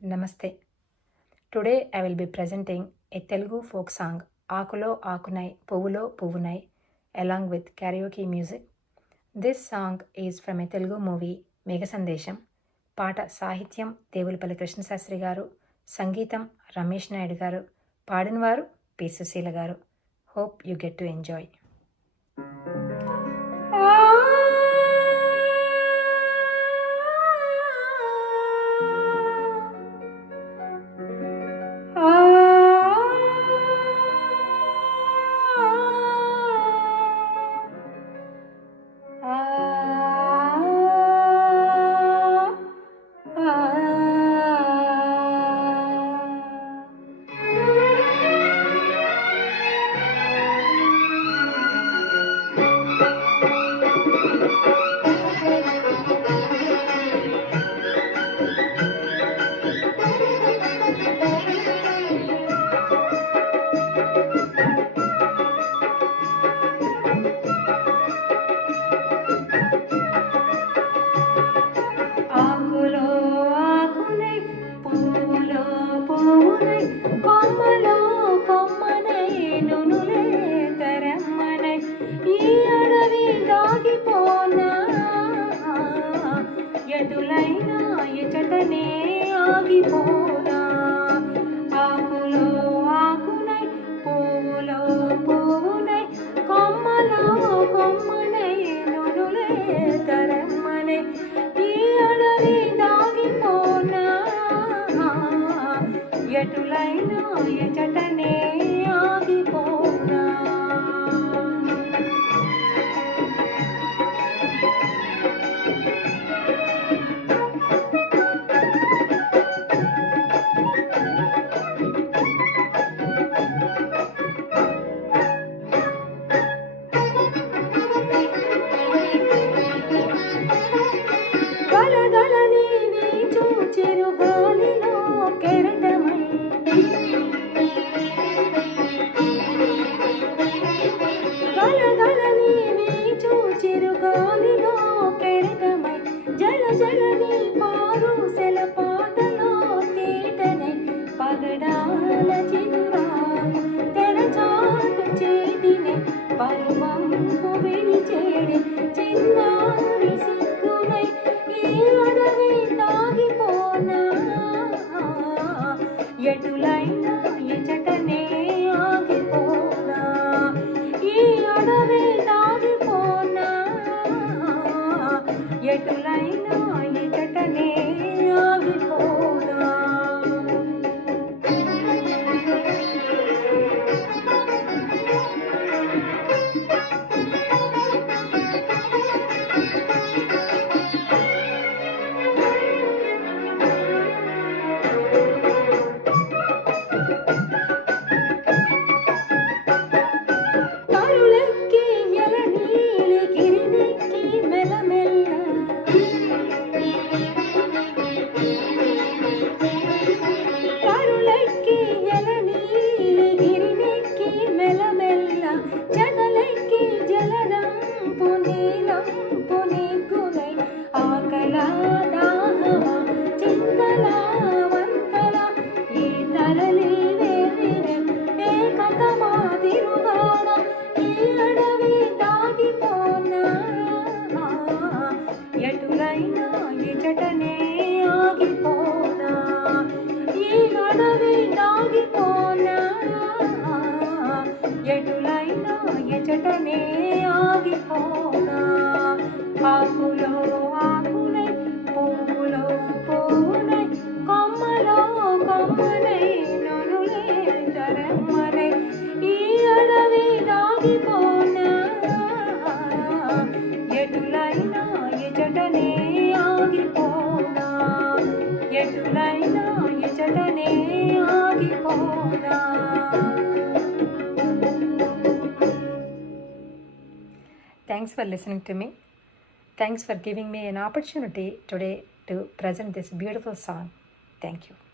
Namaste. Today I will be presenting a Telugu folk song Aakulo Aakunai Puvulo Puvunai along with karaoke music. This song is from a Telugu movie Mega Sandesham. పాట సాహిత్యం దేవులపల్లి కృష్ణశాస్త్రి గారు, సంగీతం రమేష్ నాయుడు గారు, పాడినవారు P Susheela గారు. Hope you get to enjoy. ఎటులైనా ఎచటనే ఆగిపోనా ఆకులో ఆకునై పువ్వులో పువ్వునై కొమ్మలో కొమ్మనై నునులే తరమ్మనై ఈ అడవి దాగిపోనా ఎటులైనా ఎచటనే ఆగిపోనా. చిరుగాలిలో కెరటమై గలగలని వీచు చిరుగాలిలో కెరటమై జల జలని పారు సెల పాటలో తేటనై పగడాల చిగురాకు తెరచాటు చేటిని పరువంపు విడిచేడి చిన్నారి సిగ్గునై ఈ అడవి దాగిపోనా ఎటులైనా ఎచటనే ఆగిపోనా ఈ అడవి దాగిపోనా ఎటులైనా ఎచటనే ఆగిపోనా. ఎటులైనా ఎచటనే ఆగిపోనా ఈ అడవి దాగిపోనా ఎటులైనా ఎచటనే ఆగిపోనా ఆకులో ఆకునై పువ్వులో పువ్వునై కొమ్మలో కొమ్మనై నునులే తరమ్మనై ఈ అడవి దాగిపోనా ఎటులైనా ఎచటనే ఆగిపోనా ఎటులైనా ఎచటనే ఆగిపోనా. Thanks for listening to me. Thanks for giving me an opportunity today to present this beautiful song. Thank you.